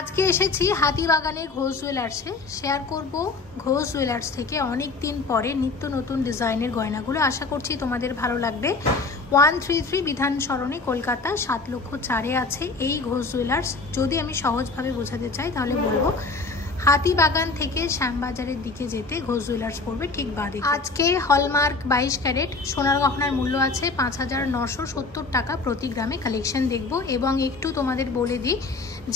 আজকে এসেছি হাতিবাগানের ঘোষ জুয়েলার্সে। শেয়ার করব ঘোষ জুয়েলার্স থেকে অনেক দিন পরে নিত্য নতুন ডিজাইনের গয়নাগুলো। আশা করছি তোমাদের ভালো লাগবে। 133 বিধান সরণি, কলকাতা 7,04,000-এ আছে এই ঘোষ জুয়েলার্স। যদি আমি সহজভাবে বোঝাতে চাই তাহলে বলবো হাতিবাগান থেকে শ্যামবাজারের দিকে যেতে ঘোষ জুয়েলার্স পড়বে ঠিক বাঁদিকে। আজকে হলমার্ক 22 ক্যারেট সোনার গহনার মূল্য আছে 5,970 টাকা প্রতি গ্রামে। কালেকশন দেখব এবং একটু তোমাদের বলে দিই,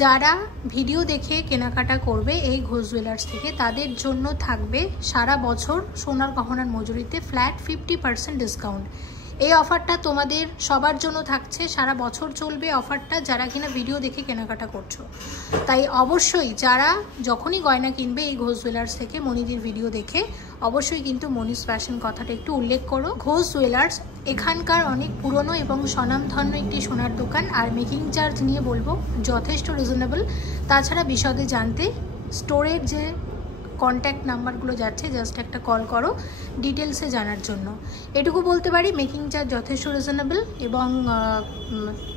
যারা ভিডিও দেখে কেনাকাটা করবে এই ঘোষ জুয়েলার্স থেকে তাদের জন্য থাকবে সারা বছর সোনার গহনার মজুরিতে ফ্ল্যাট 50% ডিসকাউন্ট। এই অফারটা তোমাদের সবার জন্য থাকছে, সারা বছর চলবে অফারটা, যারা কিনা ভিডিও দেখে কেনাকাটা করছো। তাই অবশ্যই যারা যখনই গয়না কিনবে এই ঘোষ জুয়েলার্স থেকে মনিদির ভিডিও দেখে অবশ্যই কিন্তু মনিস ফ্যাশন কথাটা একটু উল্লেখ করো। ঘোষ জুয়েলার্স এখানকার অনেক পুরনো এবং স্বনামধন্য একটি সোনার দোকান, আর মেকিং চার্জ নিয়ে বলবো যথেষ্ট রিজনেবল। তাছাড়া বিশদে জানতে স্টোরের যে কন্ট্যাক্ট নাম্বারগুলো যাচ্ছে জাস্ট একটা কল করো ডিটেলসে জানার জন্য। এটুকু বলতে পারি মেকিং চার্জ যথেষ্ট রিজনেবল এবং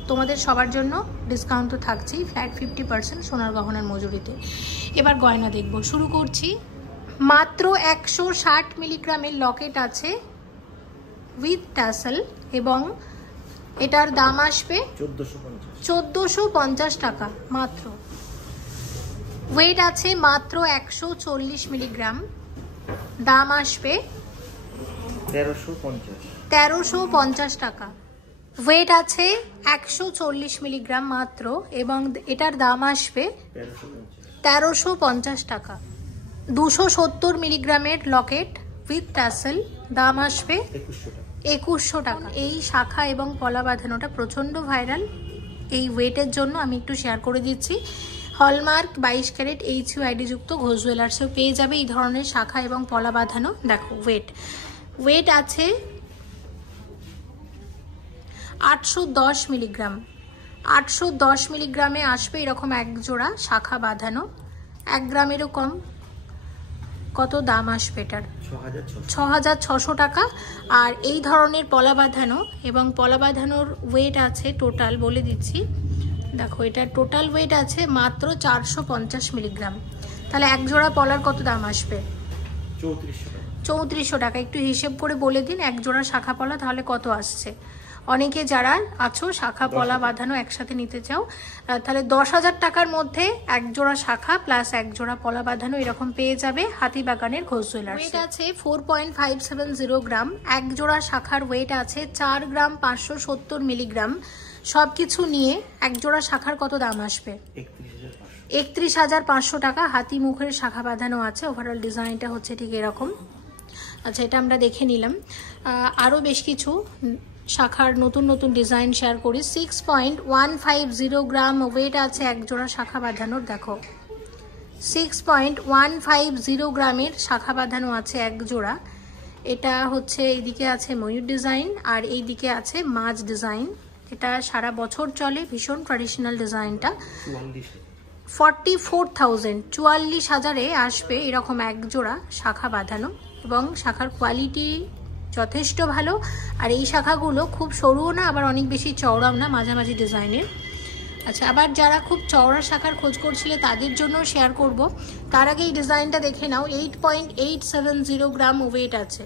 তোমাদের সবার জন্য ডিসকাউন্ট তো থাকছেই, ফ্ল্যাট 50% সোনার গহনার মজুরিতে। এবার গয়না দেখব, শুরু করছি। মাত্র 160 মিলিগ্রামের লকেট আছে উইথ ট্যাসেল এবং এটার দাম আসবে 1450 টাকা মাত্র। ওয়েট আছে মাত্র 140 মিলিগ্রাম, দাম আসবে 1350 টাকা। ওয়েট আছে 140 মিলিগ্রাম মাত্র এবং এটার দাম আসবে 1350 টাকা। 270 মিলিগ্রামের লকেট উইথ ট্যাসেল, দাম আসবে 2100 টাকা। এই শাখা এবং পলা বাঁধানোটা প্রচণ্ড ভাইরাল, এই ওয়েটের জন্য আমি একটু শেয়ার করে দিচ্ছি। হলমার্ক 22 ক্যারেট HUID যুক্ত ঘোষ জুয়েলার্সেও পেয়ে যাবে এই ধরনের শাখা এবং পলা বাঁধানো। দেখো ওয়েট আছে 810 মিলিগ্রাম। 810 মিলিগ্রামে আসবে এরকম এক জোড়া শাখা বাঁধানো, 1 গ্রামেরও কম। কত দাম আসবে এটার? 6600 টাকা। আর এই ধরনের পলা বাঁধানো এবং পলা বাঁধানোর ওয়েট আছে টোটাল বলে দিচ্ছি, দেখো এটার টোটাল ওয়েট আছে মাত্র 450 মিলিগ্রাম। তাহলে এক জোড়া পলার কত দাম আসবে? 3400 টাকা। একটু হিসেব করে বলে দিন এক জোড়া শাখা পলা তাহলে কত আসছে। অনেকে যারা আছো শাখা পলা বাঁধানো একসাথে নিতে চাও, তাহলে 10,000 টাকার মধ্যে এক জোড়া শাখা প্লাস এক জোড়া পলা বাঁধানো এরকম পেয়ে যাবে হাতিবাগানের ঘোষ জুয়েলার্স। ওয়েট আছে 4.570 গ্রাম। এক জোড়া শাখার ওয়েট আছে 4 গ্রাম 570 মিলিগ্রাম। সবকিছু নিয়ে এক জোড়া শাখার কত দাম আসবে? 31,500 টাকা। হাতি মুখের শাখা বাঁধানো আছে, ওভারঅল ডিজাইনটা হচ্ছে ঠিক এরকম। আচ্ছা, এটা আমরা দেখে নিলাম। আরও বেশ কিছু শাখার নতুন নতুন ডিজাইন শেয়ার করি। 6.150 গ্রাম ওয়েট আছে এক জোড়া শাখা বাঁধানোর। দেখো 6.150 গ্রামের শাখা বাঁধানো আছে এক জোড়া। এটা হচ্ছে এইদিকে আছে ময়ূর ডিজাইন আর এই দিকে আছে মাছ ডিজাইন। এটা সারা বছর চলে, ভীষণ ট্র্যাডিশনাল ডিজাইনটা। 44,000-44,000-এ আসবে এরকম এক জোড়া শাখা বাঁধানো এবং শাখার কোয়ালিটি যথেষ্ট ভালো। আর এই শাখাগুলো খুব সরুও না আবার অনেক বেশি চওড়াও না, মাঝামাঝি ডিজাইনের। আচ্ছা, আবার যারা খুব চওড়া শাখার খোঁজ করছিলে তাদের জন্য শেয়ার করব। তার আগে এই ডিজাইনটা দেখে নাও। 8.870 গ্রাম ওয়েট আছে।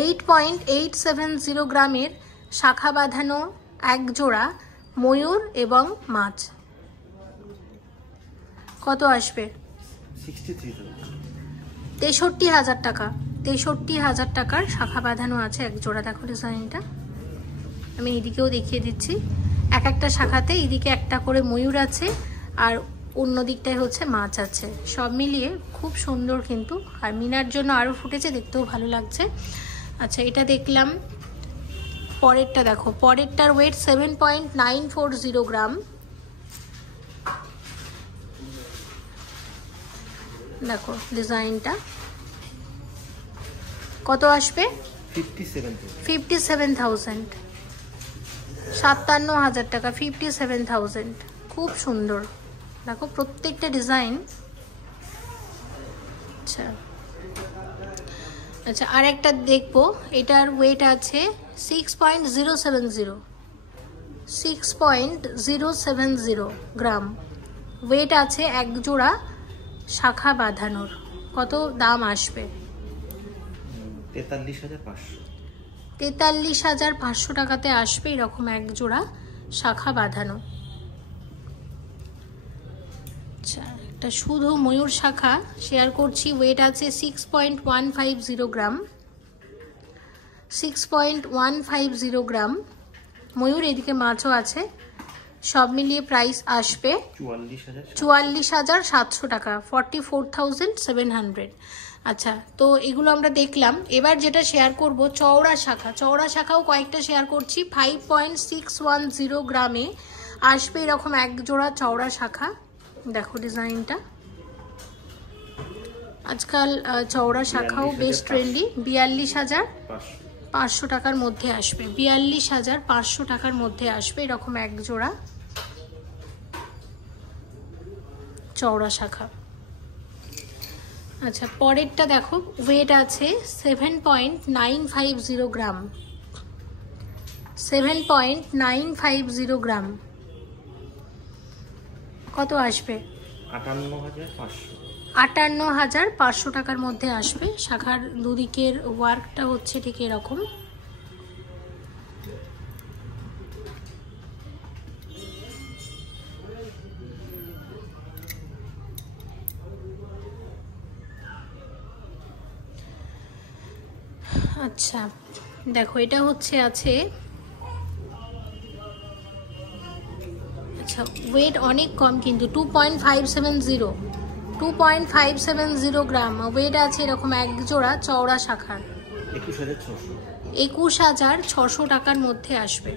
8.870 গ্রামের শাখা বাঁধানো এক জোড়া ময়ূর এবং মাছ। কত আসবে? 63,000 টাকা। 63,000 টাকার শাখা বাঁধানো আছে এক জোড়া। দেখো ডিজাইনটা, আমি এইদিকেও দেখিয়ে দিচ্ছি। এক একটা শাখাতে এইদিকে একটা করে ময়ূর আছে আর অন্য দিকটায় হচ্ছে মাছ আছে। সব মিলিয়ে খুব সুন্দর কিন্তু, আর মিনার জন্য আরও ফুটেছে, দেখতেও ভালো লাগছে। আচ্ছা, এটা দেখলাম। পরেরটা দেখো, পরেরটার ওয়েট 7.940 গ্রাম। দেখো ডিজাইনটা কত আসবে? 57,000। 57,000 টাকা, 57,000। খুব সুন্দর, দেখো প্রত্যেকটা ডিজাইন। আচ্ছা আচ্ছা, আর একটা দেখবো। এটার ওয়েট আছে 6.070 গ্রাম। ওয়েট আছে এক জোড়া শাখা বাঁধানোর, কত দাম আসবে? 43,500 টাকাতে আসবে এরকম এক জোড়া শাখা বাঁধানো। আচ্ছা, একটা শুধু ময়ূর শাখা শেয়ার করছি, ওয়েট আছে 6.150 গ্রাম, 6.150 গ্রাম ময়ূর, এদিকে মাছও আছে, সব মিলিয়ে প্রাইস আসবে 44,700 টাকা, 44,700। আচ্ছা, তো এগুলো আমরা দেখলাম। এবার যেটা শেয়ার করব চওড়া শাখা, চওড়া শাখাও কয়েকটা শেয়ার করছি। 5.610 গ্রামে আসবে এরকম এক জোড়া চওড়া শাখা। দেখো ডিজাইনটা, আজকাল চওড়া শাখাও বেশ ট্রেন্ডি। 42,500 টাকার মধ্যে আসবে, 42,500 টাকার মধ্যে আসবে এরকম এক জোড়া চওড়া শাখা। আচ্ছা, পরেরটা দেখো, ওয়েট আছে 7.950 গ্রাম, 7.950 গ্রাম, কত আসবে? 58,500 টাকার মধ্যে আসবে। শাখার দুদিকের ওয়ার্কটা হচ্ছে ঠিক এরকম। আচ্ছা দেখো, এটা হচ্ছে আছে, আচ্ছা ওয়েট অনেক কম কিন্তু 2.570 গ্রাম ওয়েট আছে এরকম এক জোড়া চওড়া শাখার। 21,600 টাকার মধ্যে আসবে,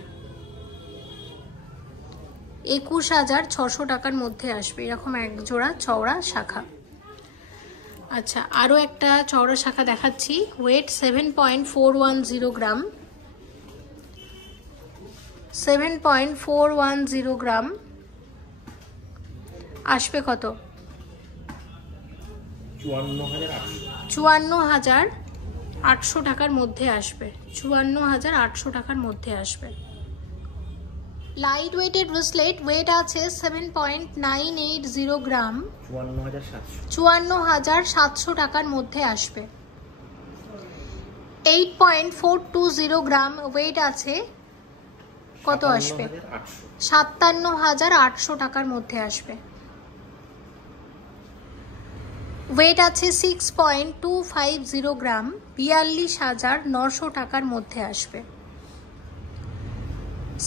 21,600 টাকার মধ্যে আসবে এরকম এক জোড়া চওড়া শাখা। আচ্ছা, আরও একটা চওড়া শাখা দেখাচ্ছি, ওয়েট 7.410 গ্রাম, 7.410 গ্রাম আসবে কত? 54,800 টাকার মধ্যে আসবে, 54,800 টাকার মধ্যে আসবে। লাইট ওয়েটেড ব্রেসলেট, ওয়েট আছে 7.980 গ্রাম, 54,700 টাকার মধ্যে আসবে। 8.420 গ্রাম ওয়েট আছে, কত আসবে? 57,800 টাকার মধ্যে আসবে। ওয়েট আছে 6.250 গ্রাম, 42,900 টাকার মধ্যে আসবে।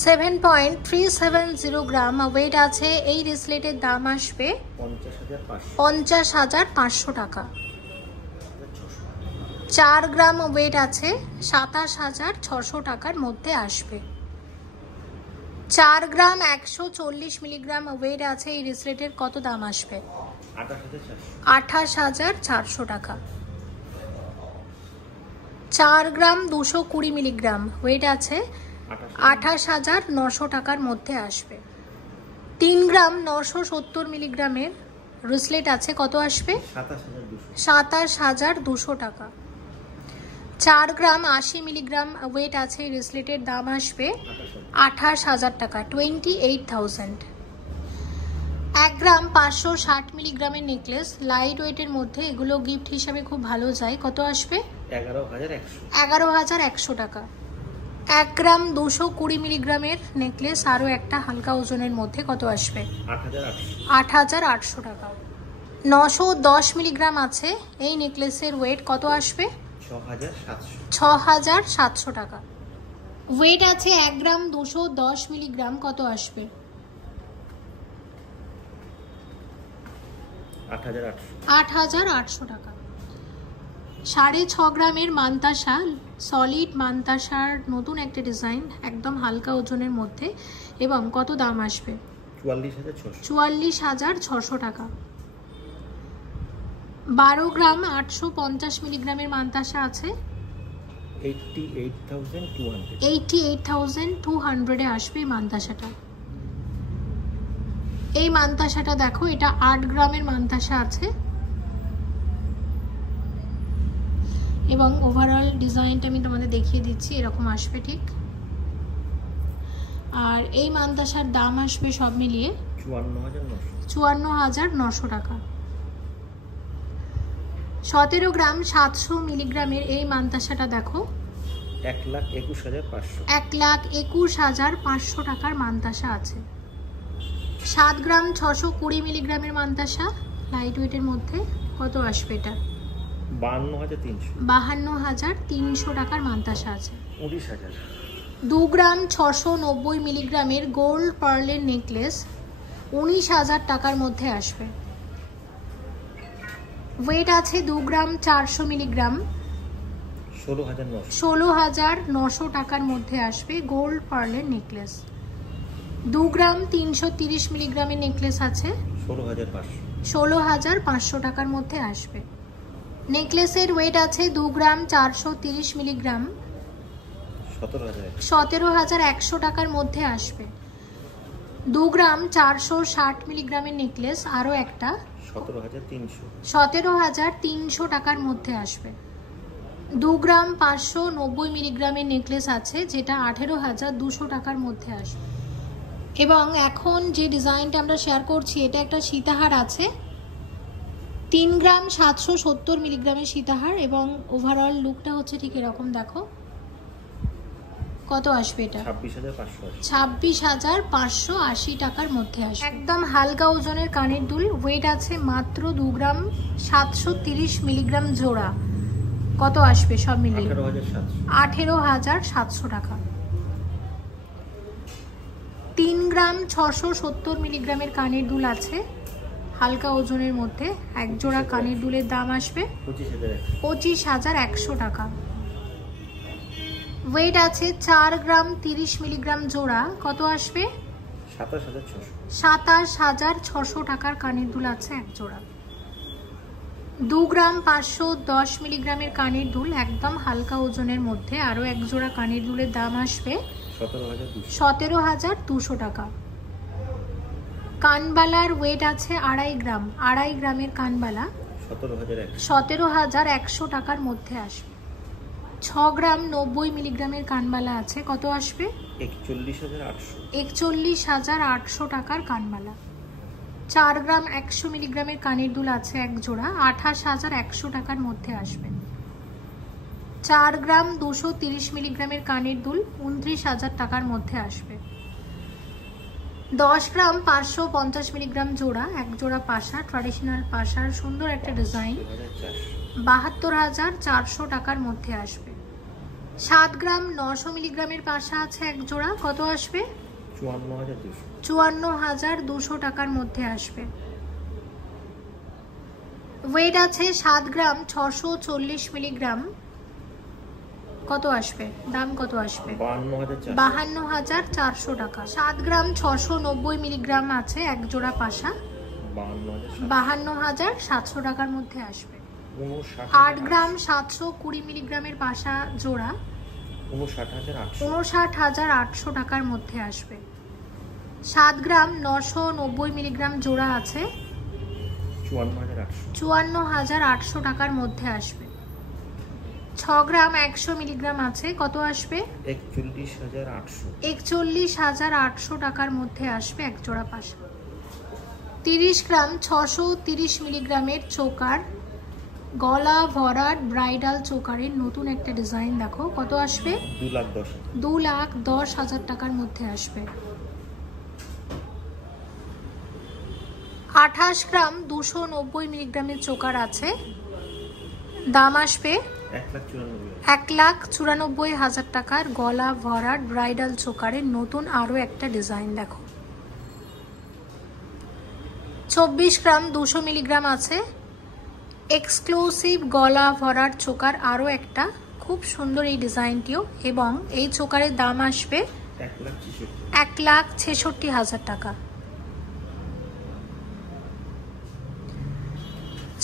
7.370 গ্রাম ওয়েট আছে, এই ব্রেসলেটের দাম আসবে 50,500 টাকা। 4 গ্রাম ওয়েট আছে, 27,600 টাকার মধ্যে আসবে। 4 গ্রাম 140 মিলিগ্রাম ওয়েট আছে, এই ব্রেসলেটের কত দাম আসবে? 28,400 টাকা। 4 গ্রাম 220 মিলিগ্রাম ওয়েট আছে, 28,900 টাকার মধ্যে আসবে। 3 গ্রাম 970 মিলিগ্রামের ব্রেসলেট আছে, কত আসবে? 27,200 টাকা। 4 গ্রাম 80 মিলিগ্রাম ওয়েট আছে, ব্রেসলেটের দাম আসবে 28,000 টাকা, 28,000। 1 গ্রাম 560 মিলিগ্রামের নেকলেস, লাইট ওয়েটের মধ্যে, এগুলো গিফট হিসাবে খুব ভালো যায়, কত আসবে? 11,100 টাকা। 1 গ্রাম 220 মিলিগ্রামের নেকলেস, আরও একটা হালকা ওজনের মধ্যে, কত আসবে? 8,800 টাকা। 910 মিলিগ্রাম আছে, এই নেকলেসের ওয়েট কত আসবে? 6,700 টাকা। ওয়েট আছে 1 গ্রাম 210 মিলিগ্রাম, কত আসবে? 8,800 টাকা। 6.5 গ্রামের মান্তাসা, সলিড মান্তাসার নতুন একটা ডিজাইন, একদম হালকা ওজনের মধ্যে, এবং কত দাম আসবে? 44,600 টাকা। 12 গ্রাম 850 মিলিগ্রামের মান্তাসা আছে, 88,200 আসবে এই মান্তাসাটা। এই মান্তাসাটা দেখো, এটা 8 গ্রামের মান্তাসা আছে, এবং ওভারঅল ডিজাইনটা আমি তোমাদের দেখিয়ে দিচ্ছি, এরকম আসবে ঠিক। আর এই মান্তাসার দাম আসবে সব মিলিয়ে 54,900 টাকা। 17 গ্রাম 700 মিলিগ্রামের এই মান্তাসাটা দেখো 1,21,500 টাকার মান্তাসা আছে। 7 গ্রাম 620 মিলিগ্রামের মান্তাসা লাইট ওয়েটের মধ্যে কত আসবে? এটা 52,300 টাকার মান্তাসা আছে। 2 গ্রাম 690 মিলিগ্রামের গোল্ড পার্লের নেকলেস 19,000 টাকার মধ্যে আসবে। ওয়েট আছে 2 গ্রাম 400 মিলিগ্রাম 16,900 টাকার মধ্যে আসবে গোল্ড পার্লের নেকলেস। 2 গ্রাম 330 মিলিগ্রামের নেকলেস আছে 16,500 টাকার মধ্যে আসবে। নেকলেসের ওয়েট আছে 2 গ্রাম 430 মিলিগ্রাম 17,100 টাকার মধ্যে আসবে। 2 গ্রাম 460 মিলিগ্রামের নেকলেস আরও একটা 17,300 টাকার মধ্যে আসবে। 2 গ্রাম 590 মিলিগ্রামের নেকলেস আছে যেটা 18,200 টাকার মধ্যে আসবে। এবং এখন যে ডিজাইনটা আমরা শেয়ার করছি এটা একটা সীতাহার আছে 3 গ্রাম 770 মিলিগ্রামের সীতাহার এবং ওভারঅল লুকটা হচ্ছে ঠিক এরকম। দেখো কত আসবে? এটা 26,580 টাকার মধ্যে আসবে। একদম হালকা ওজনের কানের দুল, ওয়েট আছে মাত্র 2 গ্রাম 730 মিলিগ্রাম জোড়া। কত আসবে সব মিলিয়ে? 18,700 টাকা। 3 গ্রাম 670 মিলিগ্রামের কানের দুল আছে হালকা ওজনের মধ্যে, এক জোড়া কানের দুলের দাম আসবে 25,100 টাকা। ওয়েট আছে 4 গ্রাম 30 মিলিগ্রাম জোড়া। কত আসবে? 27,600 টাকার কানের দুল আছে এক জোড়া। 2 গ্রাম 510 মিলিগ্রামের কানের দুল একদম হালকা ওজনের মধ্যে আরও এক জোড়া কানের দুলের দাম আসবে 17,200 টাকা। কানবালার ওয়েট আছে 2.5 গ্রাম, 2.5 গ্রামের কানবালা 17,100 টাকার মধ্যে আসবে। 6 গ্রাম 90 মিলিগ্রামের কানবালা আছে, কত আসবে? 41,800 টাকার কানবালা। 4 গ্রাম 100 মিলিগ্রামের কানের দুল আছে এক জোড়া, 28,100 টাকার মধ্যে আসবে। 4 গ্রাম 230 মিলিগ্রামের কানের দুল 29,000 টাকার মধ্যে আসবে। 10 গ্রাম 550 মিলিগ্রাম জোড়া, এক জোড়া পাশা, ট্র্যাডিশনাল পাশার সুন্দর একটা ডিজাইন, 72,400 টাকার মধ্যে আসবে। 7 গ্রাম 900 মিলিগ্রামের পাশা আছে এক জোড়া, কত আসবে? 54,200 টাকার মধ্যে আসবে। ওয়েট আছে 7 গ্রাম 640 মিলিগ্রাম, কত আসবে? দাম কত আসবে? 52,400 টাকা। 7 গ্রাম 690 মিলিগ্রাম আছে এক জোড়া পাশা, 52,700 টাকার মধ্যে আসবে। 8 গ্রাম 720 মিলিগ্রামের পাশা জোড়া 59,800 টাকার মধ্যে আসবে। 7 গ্রাম 990 মিলিগ্রাম জোড়া আছে 54,800 টাকার মধ্যে আসবে। 6 গ্রাম 100 মিলিগ্রাম আছে, কত আসবে? 41,800 টাকার মধ্যে আসবে এক জোড়া পাশা। 30 গ্রাম 630 মিলিগ্রামের চোকার, গলা ভরাট ব্রাইডাল চোকারের নতুন একটা ডিজাইন, দেখো কত আসবে? 2,10,000 টাকার মধ্যে আসবে। 28 গ্রাম 290 মিলিগ্রামের চোকার আছে, দাম আসবে 1,94,000 টাকার। গলা ভরাট ব্রাইডাল চোকারের নতুন আরও একটা ডিজাইন দেখো। 24 গ্রাম 200 মিলিগ্রাম আছে, এক্সক্লুসিভ গলা ভরাট চোকার আরও একটা, খুব সুন্দর এই ডিজাইনটিও, এবং এই চোকারের দাম আসবে 1,66,000 টাকা।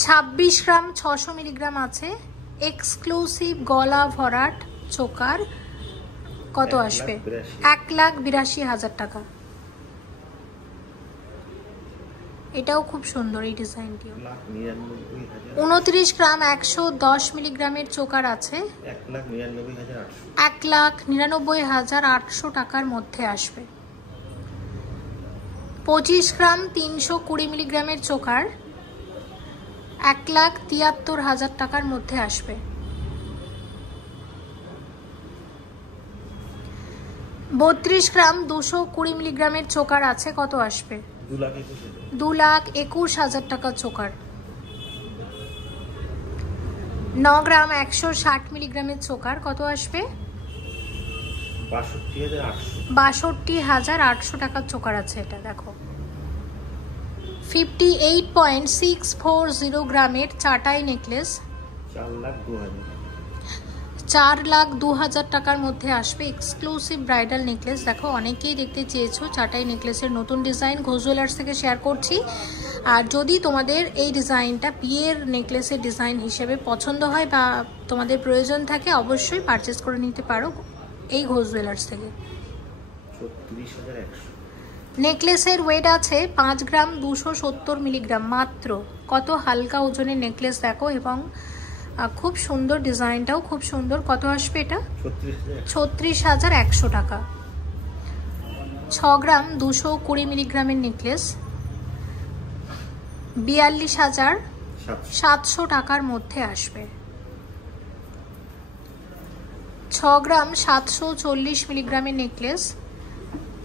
26 গ্রাম 600 মিলিগ্রাম আছে, এক্সক্লুসিভ গলা ভরাট চোকার, কত আসবে? 1,82,000 টাকা। এটাও খুব সুন্দর এই ডিজাইনটিও। 29 গ্রাম 110 মিলিগ্রামের চোকার আছে, 1,99,800 টাকার মধ্যে আসবে। 25 গ্রাম 320 মিলিগ্রামের চোকার 1,73,000 টাকার মধ্যে আসবে। 32 গ্রাম 220 মিলিগ্রামের চোকার আছে, কত আসবে? 2,21,000 টাকার চোকার। 9 গ্রাম 160 মিলিগ্রামের চোকার, কত আসবে? 62,800 টাকার চোকার আছে এটা, দেখো। 58.640 গ্রামের চাটাই নেকলেস 4,02,000 টাকার মধ্যে আসবে। এক্সক্লুসিভ ব্রাইডাল নেকলেস, দেখো অনেকেই দেখতে চেয়েছো চাটাই নেকলেসের নতুন ডিজাইন, ঘোষ জুয়েলার্স থেকে শেয়ার করছি। আর যদি তোমাদের এই ডিজাইনটা বিয়ের নেকলেসের ডিজাইন হিসেবে পছন্দ হয় বা তোমাদের প্রয়োজন থাকে, অবশ্যই পারচেস করে নিতে পারো এই ঘোষ জুয়েলার্স থেকে। নেকলেসের ওয়েট আছে 5 গ্রাম 270 মিলিগ্রাম মাত্র। কত হালকা ওজনের নেকলেস দেখো, এবং খুব সুন্দর, ডিজাইনটাও খুব সুন্দর। কত আসবে এটা? 36,100 টাকা। 6 গ্রাম 220 মিলিগ্রামের নেকলেস 42,700 টাকার মধ্যে আসবে। 6 গ্রাম 740 মিলিগ্রামের নেকলেস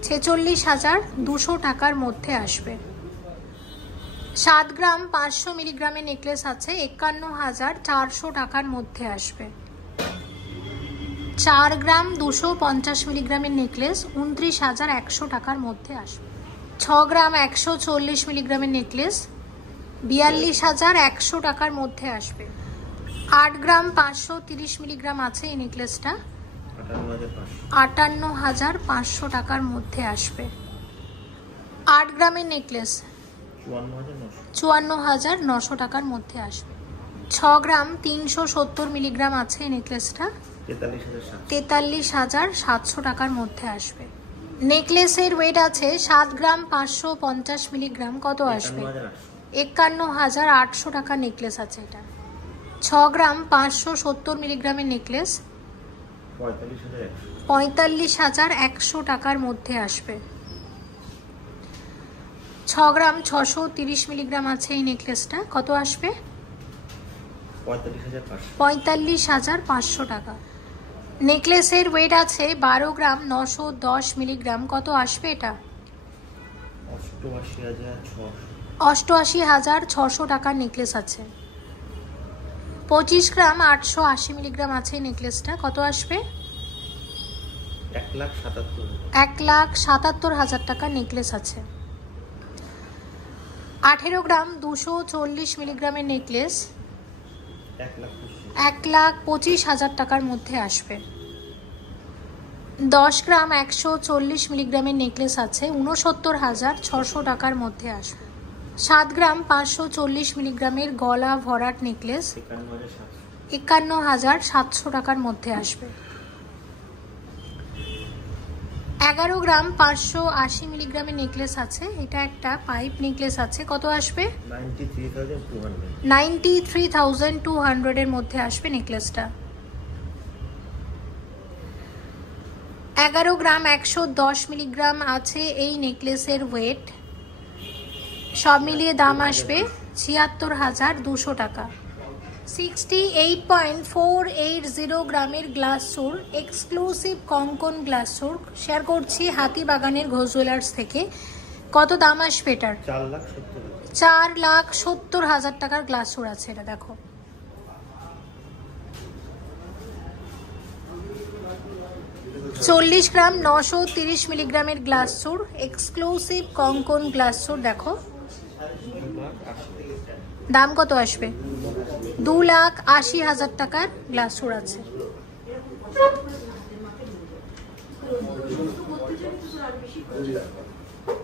46,200 টাকার মধ্যে আসবে। 7 গ্রাম 500 মিলিগ্রামের নেকলেস আছে 51,400 টাকার মধ্যে আসবে। 4 গ্রাম 250 মিলিগ্রামের নেকলেস 29,100 টাকার মধ্যে আসবে। 6 গ্রাম 140 মিলিগ্রামের নেকলেস 42,100 টাকার মধ্যে আসবে। 8 গ্রাম 530 মিলিগ্রাম আছে এই নেকলেসটা 58,500 টাকার মধ্যে আসবে। 8 গ্রামের নেকলেস 54,900 টাকার মধ্যে আসবে। 6 গ্রাম 370 মিলিগ্রাম আছে এই নেকলেসটা 43,700 টাকার মধ্যে আসবে। নেকলেসের ওয়েট আছে 7 গ্রাম 550 মিলিগ্রাম, কত আসবে? 51,800 টাকার নেকলেস আছে এটা। 6 গ্রাম 570 মিলিগ্রামের নেকলেস 45,100 টাকার মধ্যে আসবে। 6 গ্রাম 630 মিলিগ্রাম আছে এই নেকলেসটা, কত আসবে? 45,500 টাকা। নেকলেসের ওয়েট আছে 12 গ্রাম 910 মিলিগ্রাম, কত আসবে এটা? 88,600 টাকার নেকলেস আছে। 25 গ্রাম 880 মিলিগ্রাম আছে এই নেকলেসটা, কত আসবে? 1,77,000 টাকার নেকলেস আছে। 18 গ্রাম 240 মিলিগ্রামের নেকলেস 1,25,000 টাকার মধ্যে আসবে। 10 গ্রাম 140 মিলিগ্রামের নেকলেস আছে 69,600 টাকার মধ্যে আসবে। 7 গ্রাম 540 মিলিগ্রামের গলা ভরাট নেকলেস 51,700 টাকার মধ্যে আসবে। 11 গ্রাম 580 মিলিগ্রামের নেকলেস আছে, এটা একটা পাইপ নেকলেস আছে, কত আসবে? 93,200 এর মধ্যে আসবে নেকলেসটা। 11 গ্রাম 110 মিলিগ্রাম আছে এই নেকলেসের ওয়েট, সব মিলিয়ে দাম আসবে 76,200 টাকা। 68.480 গ্রামের গ্লাস সুর, এক্সক্লুসিভ কঙ্কন গ্লাস সুর শেয়ার করছি হাতিবাগানের ঘোষ জুয়েলার্স থেকে। কত দাম আসবে এটার? 4,70,000 টাকার গ্লাস সুর আছে এটা, দেখো। চল্লিশ গ্রাম 930 মিলিগ্রামের গ্লাস সুর, এক্সক্লুসিভ কঙ্কন গ্লাস সুর, দেখো। দাম কত আসবে? 2,80,000 টাকার গ্লাস সুর আছে।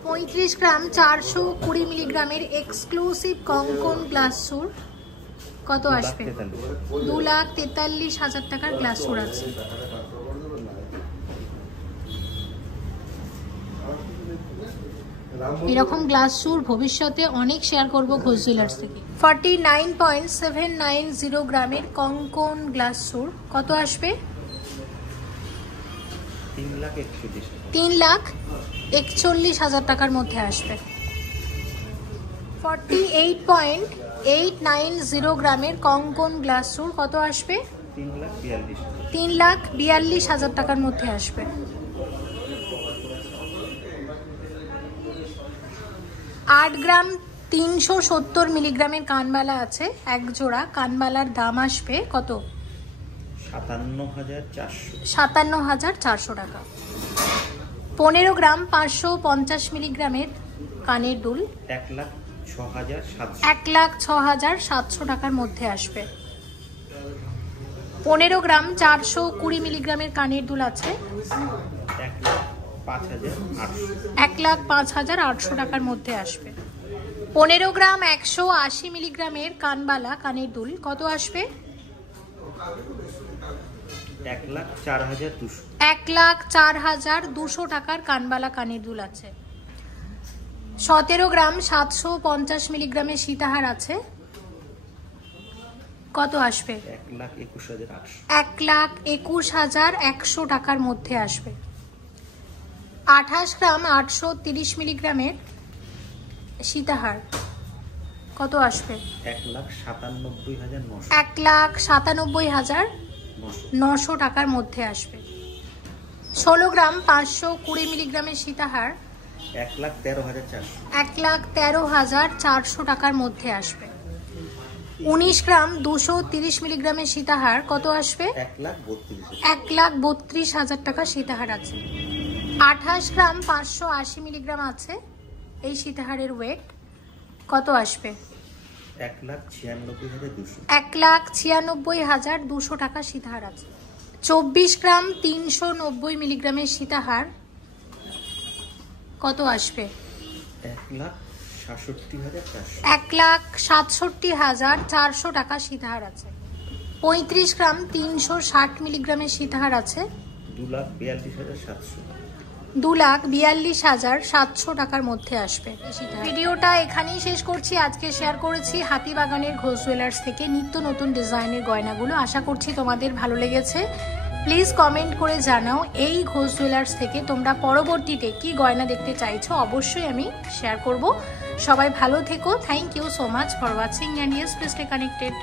35 গ্রাম 420 মিলিগ্রামের এক্সক্লুসিভ কঙ্কন গ্লাস সুর, কত আসবে? 2,43,000 টাকার গ্লাস সুর আছে। এরকম গ্লাস সুর ভবিষ্যতে অনেক শেয়ার করব ঘোষ জুয়েলার্স থেকে। 49.790 গ্রামের কঙ্কন গ্লাস সুর, কত আসবে? 3,41,000 টাকার মধ্যে আসবে। 48.890 গ্রামের কঙ্কন গ্লাস চুর কত আসবে? 3,42,000 টাকার মধ্যে আসবে। 8 গ্রাম 370 মিলিগ্রামের কানবালা আছে এক জোড়া, কানবালার দাম আসবে কত? 57,400 টাকা। 15 গ্রাম 550 মিলিগ্রামের কানের দুল 1,06,700 টাকার মধ্যে আসবে। 15 গ্রাম 420 মিলিগ্রামের কানের দুল আছে 1,05,800 টাকার মধ্যে আসবে। 15 গ্রাম 180 মিলিগ্রামের কানবালা কানের দুল কত আসবে? 1,04,200 টাকার কানবালা কানের দুল আছে। 17 গ্রাম 750 মিলিগ্রামের সীতাহার আছে কত আসবে? 1,21,100 টাকার মধ্যে আসবে। 28 গ্রাম 830 মিলিগ্রামের সীতাহার কত আসবে? 1,97,900 টাকার মধ্যে আসবে। 16 গ্রাম 520 মিলিগ্রামের সীতাহার 1,13,400 টাকার মধ্যে আসবে। 19 গ্রাম 230 মিলিগ্রামের সীতাহার কত আসবে? 1,32,000 টাকা সীতাহার আছে। 28 গ্রাম 580 মিলিগ্রাম আছে এই সীতাহারের ওয়েট কত আসবে? 1,96,200 টাকা সীতাহার আছে। 24 গ্রাম 390 মিলিগ্রামের সীতাহার কত আসবে? 1,67,400 টাকা সীতাহার আছে। 35 গ্রাম 360 মিলিগ্রামের সীতাহার আছে 2,42,700 টাকার মধ্যে আসবে। ভিডিওটা এখানেই শেষ করছি। আজকে শেয়ার করেছি হাতিবাগানের ঘোষ জুয়েলার্স থেকে নিত্য নতুন ডিজাইনের গয়নাগুলো। আশা করছি তোমাদের ভালো লেগেছে। প্লিজ কমেন্ট করে জানাও এই ঘোষ জুয়েলার্স থেকে তোমরা পরবর্তীতে কি গয়না দেখতে চাইছো, অবশ্যই আমি শেয়ার করব। সবাই ভালো থেকো। Thank you so much for watching and yes please stay connected.